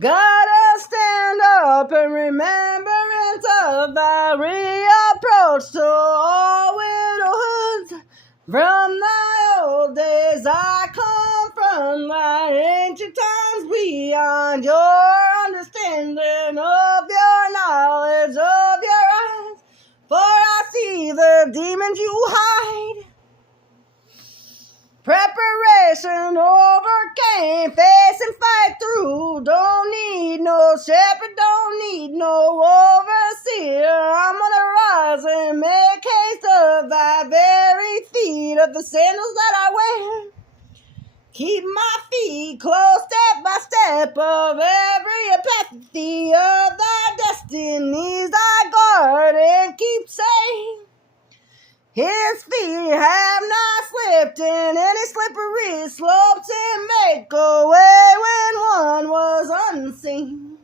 Gotta stand up in remembrance of thy reapproach to all widowhoods. From thy old days I come from thy ancient times beyond your understanding of your knowledge of your eyes. For I see the demons you hide. Preparation overcame, face and fight through. Don't need no shepherd, don't need no overseer. I'm gonna rise and make haste of thy very feet, of the sandals that I wear. Keep my feet close, step by step, of every apathy of thy destinies I guard and keep safe. His feet have not slipped in any slippery slopes and make away when one was unseen.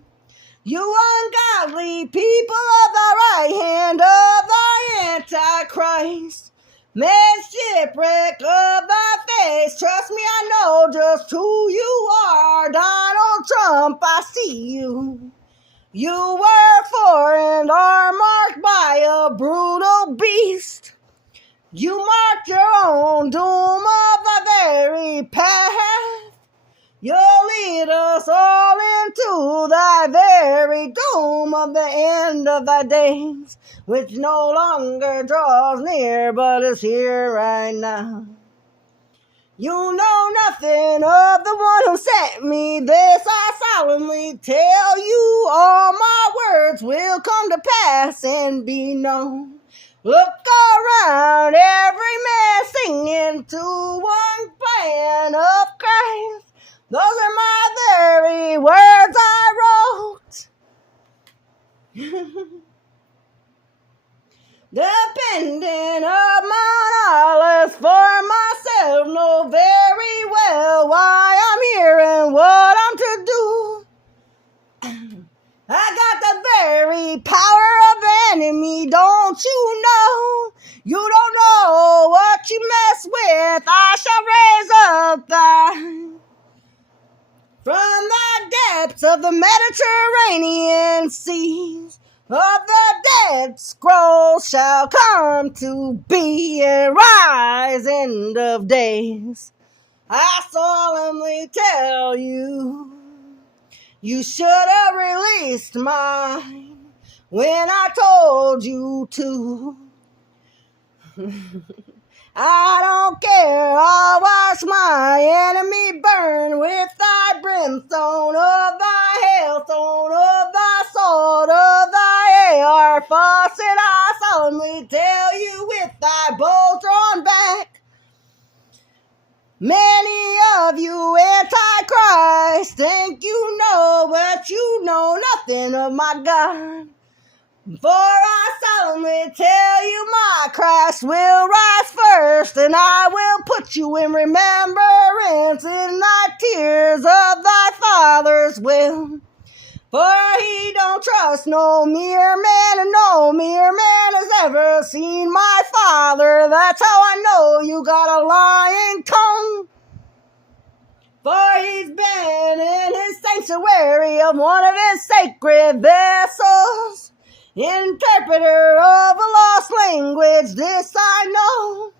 You ungodly people of the right hand of thy Antichrist, made shipwreck of thy face. Trust me, I know just who you are. Donald Trump, I see you. You work for and are marked by a brutal beast. You marked your own doom of the very path. You'll lead us all into thy very doom of the end of thy days, which no longer draws near, but is here right now. You know nothing of the one who sent me. This I solemnly tell you. All my words will come to pass and be known. Look around, every man singing to one plan of Christ. Those are my very words I wrote. Depending on my knowledge for myself, know very well why I'm here and what I'm to do. I got the very power of the enemy, don't you know? You don't know what you mess with, I shall raise up thy. From the depths of the Mediterranean seas, of the dead scrolls shall come to be and rise end of days. I solemnly tell you, you should have released mine when I told you to. I don't care, I'll watch my enemy burn with thy brimstone of thy hailstone of thy sword of thy AR faucet. I solemnly tell you with thy bow drawn back. Many of you Antichrist think you know, but you know nothing of my God. For I solemnly tell you my Christ will rise first, and I will put you in remembrance in thy tears of thy father's will. For he don't trust no mere man, and no mere man has ever seen my Father. That's how I know you got a lying tongue. For he's been in his sanctuary of one of his sacred vessels, interpreter of a lost language, this I know.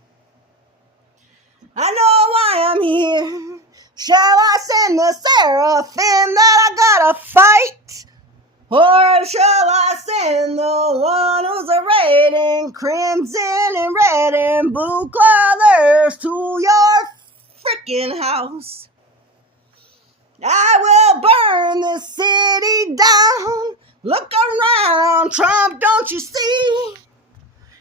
I know why I'm here. Shall I send the seraphim that I gotta fight? Or shall I send the one who's arrayed in crimson and red and blue colors to your freaking house? I will burn this city down. Look around, Trump, don't you see?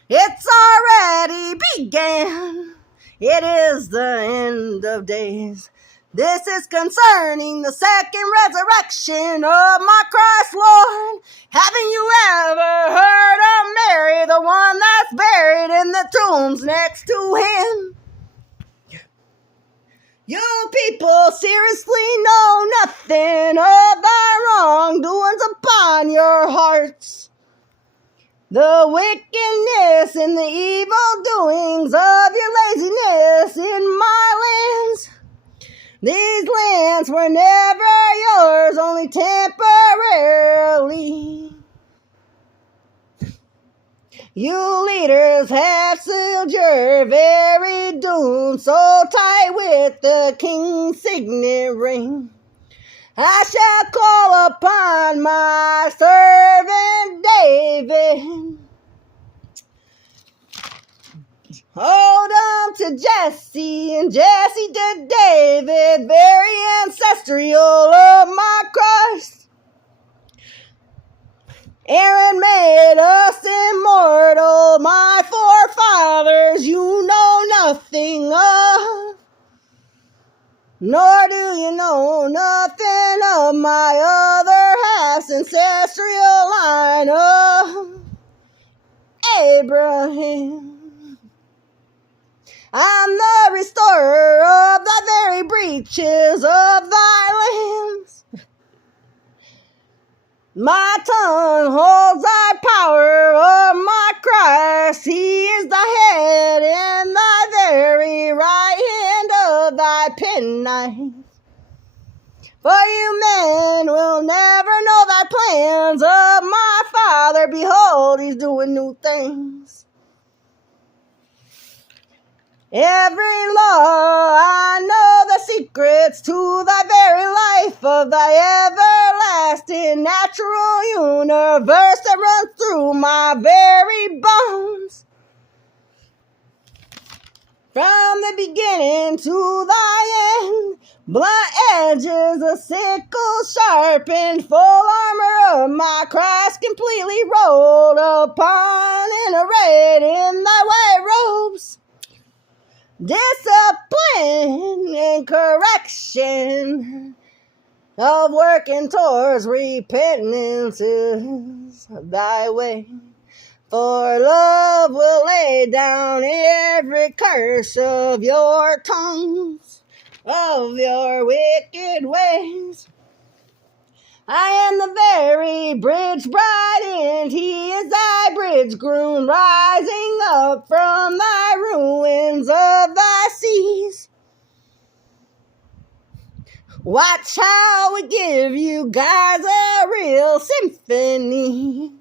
It's already began. It is the end of days. This is concerning the second resurrection of my Christ Lord. Haven't you ever heard of Mary, the one that's buried in the tombs next to him? You people seriously know nothing of thy wrongdoings upon your hearts. The wickedness and the evil doings of your laziness in my lands. These lands were never are yours only temporarily. You leaders have sealed your very doom so tight with the king's signet ring. I shall call upon my servant David. Hold on to Jesse, and Jesse to David, very ancestral of my Christ. Aaron made us immortal, my forefathers you know nothing of, nor do you know nothing of my other half's ancestral line of Abraham. I'm the restorer of the very breaches of thy lands. My tongue holds thy power of my Christ. He is the head and thy very right hand of thy penknife. For you men will never know thy plans of my Father. Behold, he's doing new things. Every law I know the secrets to thy very life of thy everlasting natural universe that runs through my very bones. From the beginning to thy end, blunt edges, a sickle sharpened, full armor of my Christ completely rolled upon and arrayed in thy white robes. Discipline and correction of working towards repentance is thy way. For love will lay down every curse of your tongues, of your wicked ways. I am the very bridge bride, and he is thy bridegroom, rising up from thy ruins of thy seas. Watch how we give you guys a real symphony.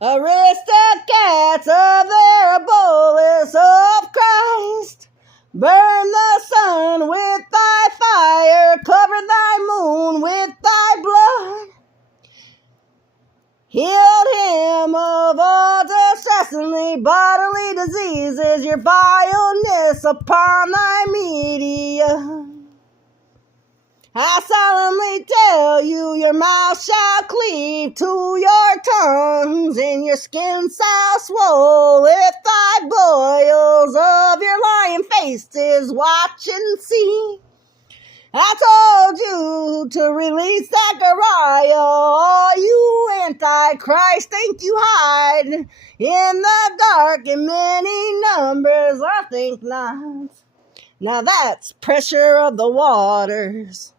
Aristocrats of their bolus of Christ. Burn the sun with thy fire, cover thy moon with thy blood. Healed him of all distressingly bodily diseases, your vileness upon thy media. I solemnly tell you, your mouth shall cleave to your tongues, and your skin shall swell with thy boils of your lying faces. Watch and see. I told you to release Zechariah, all you antichrist think you hide in the dark in many numbers. I think not. Now that's pressure of the waters.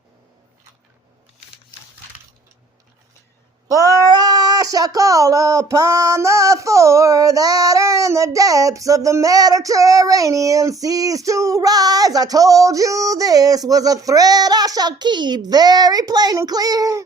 For I shall call upon the four that are in the depths of the Mediterranean seas to rise. I told you this was a thread I shall keep very plain and clear.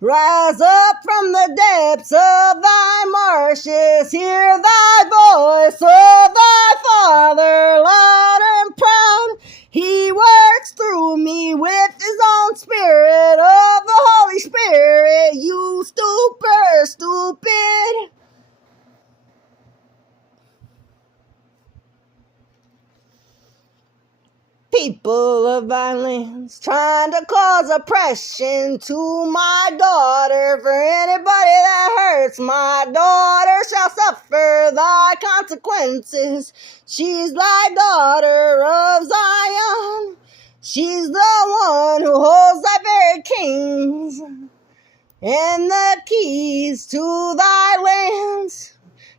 Rise up from the depths of thy marshes, hear thy voice of thy Father, loud and proud. He works through me with his own spirit of the Holy Spirit, you stupid. People of violence trying to cause oppression to my daughter. For anybody that hurts my daughter shall suffer thy consequences. She's thy daughter of Zion. She's the one who holds thy very kings and the keys to thy lands.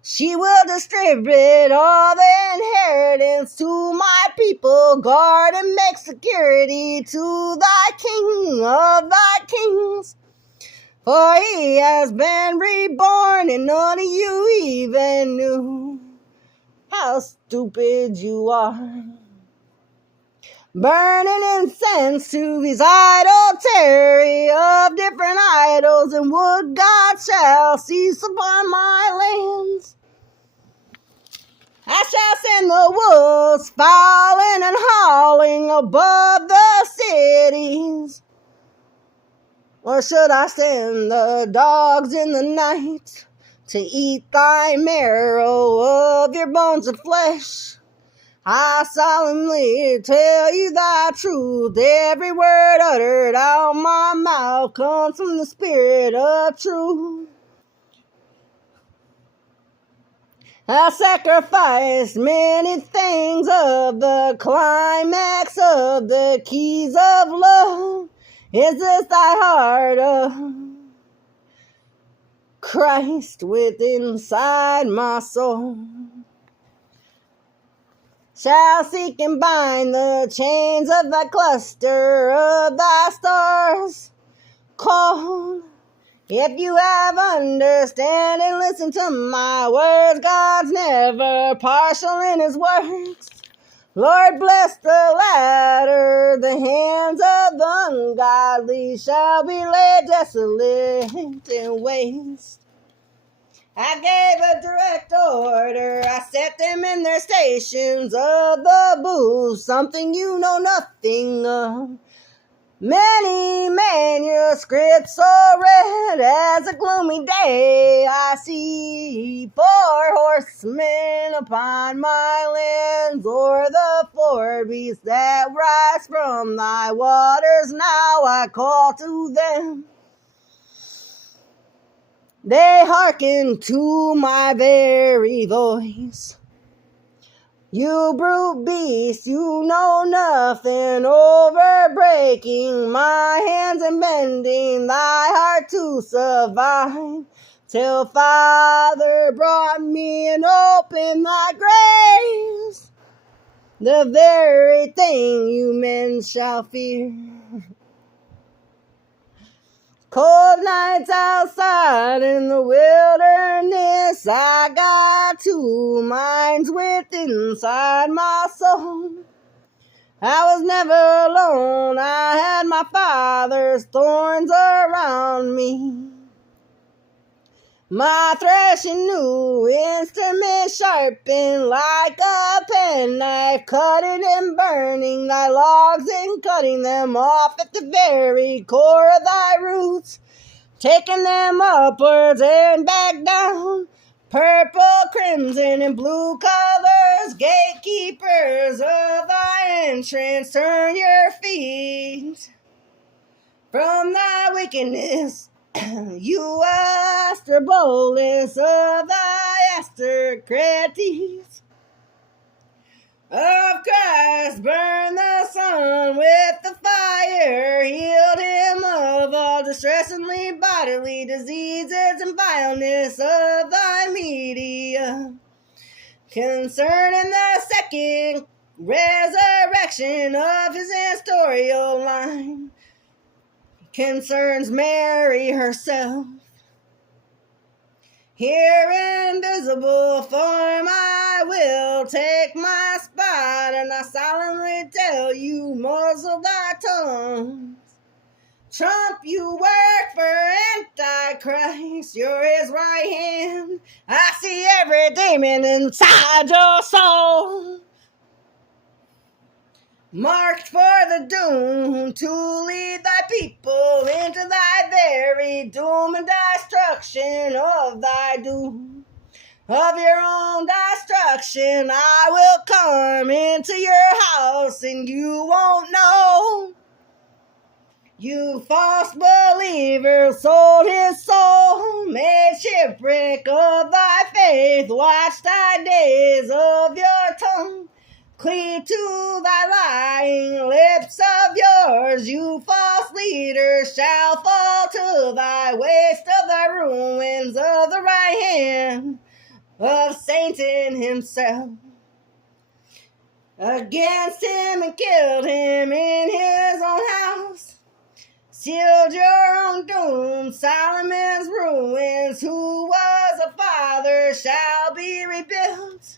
She will distribute all the inheritance to my people, guard and make security to thy king of thy kings. For he has been reborn, and none of you even knew how stupid you are. burning incense to his idolatry of different idols, and wood God shall cease upon my lands. I shall send the wolves fowling and howling above the cities. Or should I send the dogs in the night to eat thy marrow of your bones of flesh? I solemnly tell you thy truth. Every word uttered out my mouth comes from the Spirit of truth. I sacrificed many things of the climax of the keys of love. Is this thy heart of Christ within inside my soul? Shall seek and bind the chains of thy cluster of thy stars called. If you have understanding, listen to my words. God's never partial in his works. Lord, bless the latter. The hands of the ungodly shall be laid desolate and waste. I gave a direct order. I set them in their stations of the booth, something you know nothing of. Many manuscripts so red as a gloomy day. I see 4 horsemen upon my lands, or the 4 beasts that rise from thy waters. Now I call to them. They hearken to my very voice. You brute beast, you know nothing, over breaking my hands and bending thy heart to survive. Till Father brought me and opened thy graves, the very thing you men shall fear. Cold nights outside in the wilderness, I got 2 minds within inside my soul. I was never alone, I had my Father's thorns around me. My threshing new instrument sharpened like a penknife, cutting and burning thy logs and cutting them off at the very core of thy roots, taking them upwards and back down. Purple, crimson, and blue colors, gatekeepers of thy entrance, turn your feet from thy wickedness. You Astrobolus of thy aristocraties of Christ, burn the sun with the fire, healed him of all distressingly bodily diseases and vileness of thy media, concerning the second resurrection of his historical line, concerns Mary herself. Here in visible form I will take my spot, and I solemnly tell you, muzzle thy tongues. Trump, you work for Antichrist, you're his right hand. I see every demon inside your soul, marked for the doom to lead thy people into thy very doom and destruction of thy doom. Of your own destruction I will come into your house and you won't know. You false believer sold his soul, made shipwreck of thy faith, watch thy days of your tongue. Cleave to thy lying lips of yours, you false leaders shall fall to thy waste of thy ruins of the right hand of Satan himself. Against him and killed him in his own house, sealed your own doom, Solomon's ruins, who was a father shall be rebuilt.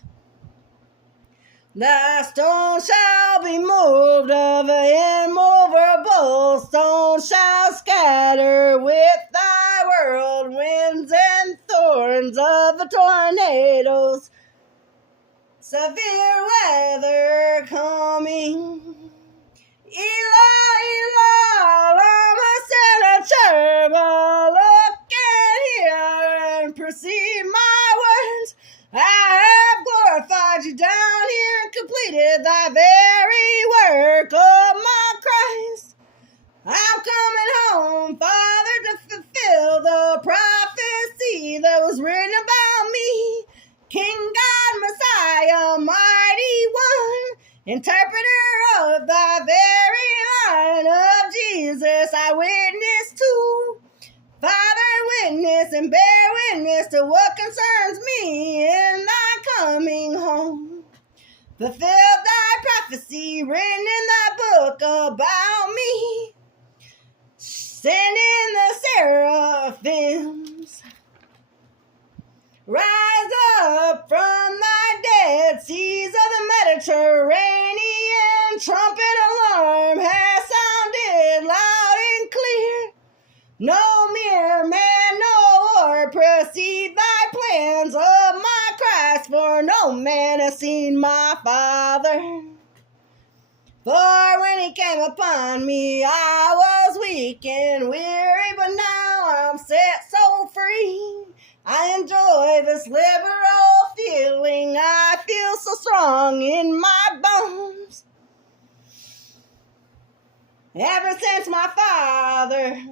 The stone shall be moved, of the immovable stone shall scatter with thy whirlwinds and thorns of the tornadoes. Severe weather coming. Eli, Eli, lama sabachthani. Look and hear and perceive my words. I have glorified you down here and completed thy very work, oh my Christ. I'm coming home, Father, to fulfill the prophecy that was written about me. King God, Messiah, mighty one, interpreter of thy very line of Jesus, I witness to. Father, witness and bear witness to what concerns me in thy coming home. Fulfill thy prophecy written in thy book about me. Send in the seraphims. Rise up from thy dead seas of the Mediterranean. Trumpet alarm has sounded loud and clear. No mere man, no or perceive thy plans of my Christ, for no man has seen my Father. For when he came upon me, I was weak and weary, but now I'm set so free. I enjoy this liberal feeling. I feel so strong in my bones. Ever since my Father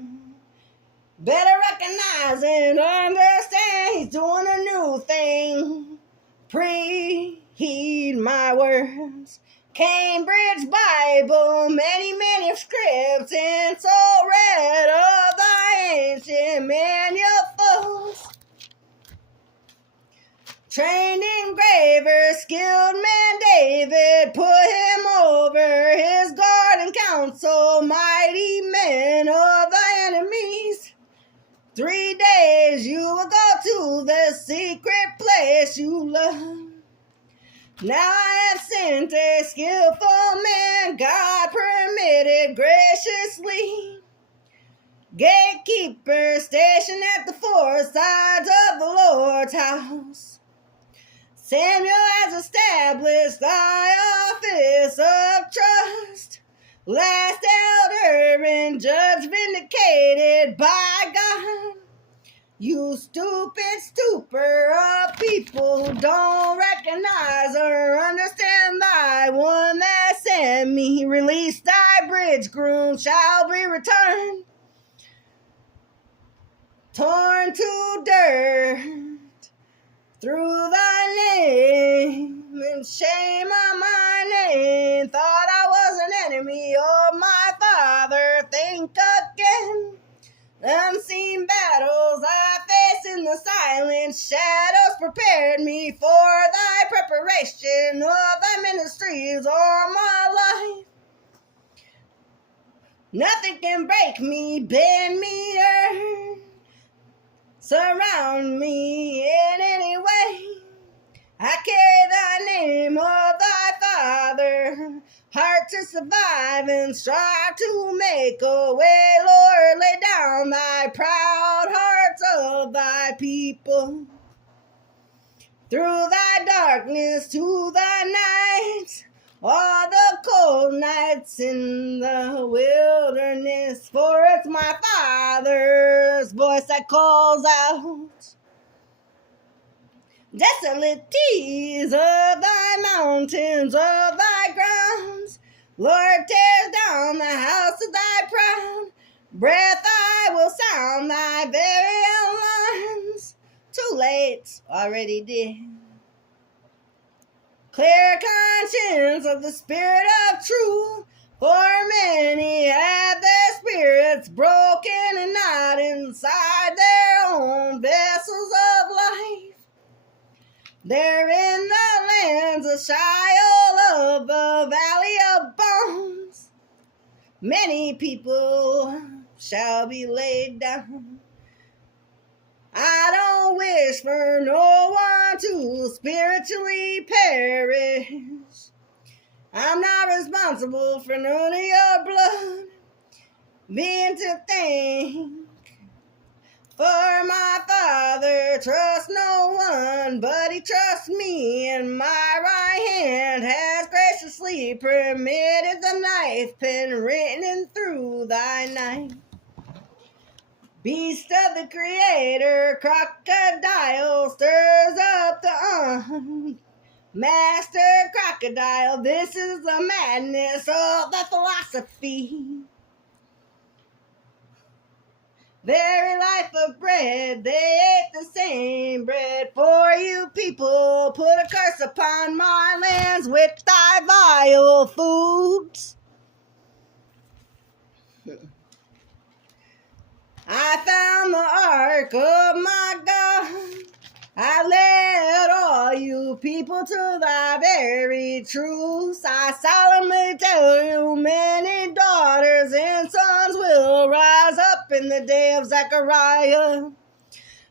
better recognize and understand he's doing a new thing. Pre-heed my words. Cambridge Bible, many manuscripts, and so read of thy ancient manuscripts. Trained engraver, skilled man David, put him over his guard and counsel, mighty men of thy enemies. 3 days you will go to the secret place you love. Now I have sent a skillful man, God permitted graciously. Gatekeeper stationed at the four sides of the Lord's house. Samuel has established thy office of trust. Last elder and judge vindicated by God. You stupid stupor of people who don't recognize or understand thy one that sent me. Release thy bridegroom shall be returned. Torn to dirt through thy name and shame on my name. Thought I was an enemy of my Father. Think again. Unseen battles I face in the silent shadows prepared me for thy preparation of thy ministries all my life. Nothing can break me, bend me, or surround me in any way. I carry thy name of thy Father, heart to survive and strive to make a way. Lord, lay down thy proud hearts of thy people. Through thy darkness to thy night, all the cold nights in the wilderness, for it's my Father's voice that calls out. Desolate of thy mountains, of thy grounds, Lord, tear down the house of thy proud. Breath I will sound thy very alarms. Too late, already did. Clear conscience of the spirit of truth, for many have their spirits broken and not inside their own vessels of life. They're in the lands of Sheol, of the valley of bones. Many people shall be laid down. I don't wish for no one to spiritually perish. I'm not responsible for none of your blood being to thank. For my Father trusts no one, but he trusts me, and my right hand has graciously permitted the knife pen written through thy night. Beast of the Creator, crocodile stirs up the Master crocodile, this is the madness of the philosophy. Very life of bread, they ate the same bread. For you people, put a curse upon my lands with thy vile foods. I found the ark of my God. I led all you people to thy very truths. I solemnly tell you, many daughters and sons will rise up in the day of Zechariah.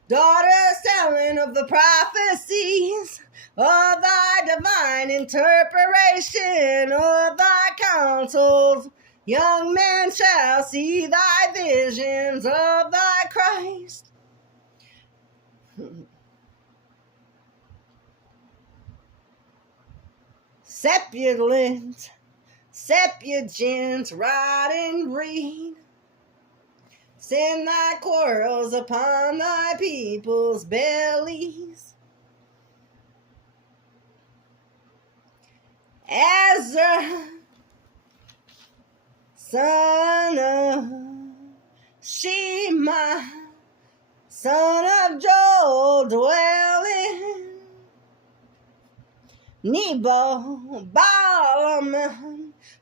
Daughters telling of the prophecies of thy divine interpretation of thy counsels. Young men shall see thy visions of thy Christ. Sepulent, Septuagint, rot and breed. Send thy quarrels upon thy people's bellies. Ezra, son of Shema, son of Joel, dwelling Nebo, Balaam,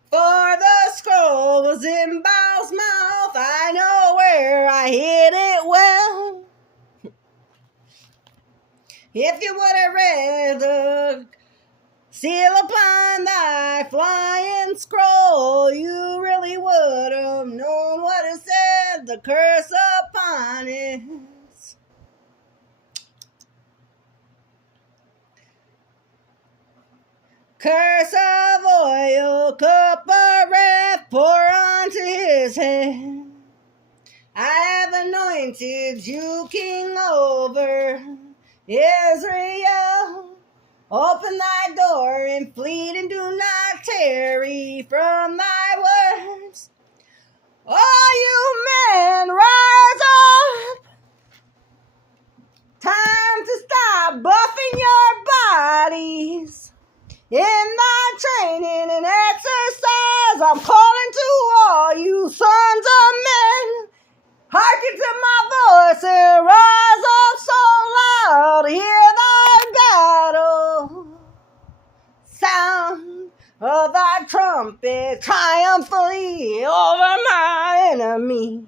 for the scroll was in Baal's mouth. I know where I hid it well. If you would have read the seal upon thy flying scroll, you really would have known what it said, the curse upon it. Curse of oil, cup of wrath, pour onto his head. I have anointed you king over Israel. Open thy door and flee, and do not tarry from thy words. All you men, rise up. Time to stop buffing your bodies. In thy training and exercise, I'm calling to all you sons of men. Hearken to my voice and rise up so loud. Hear thy battle sound of thy trumpet triumphantly over my enemy.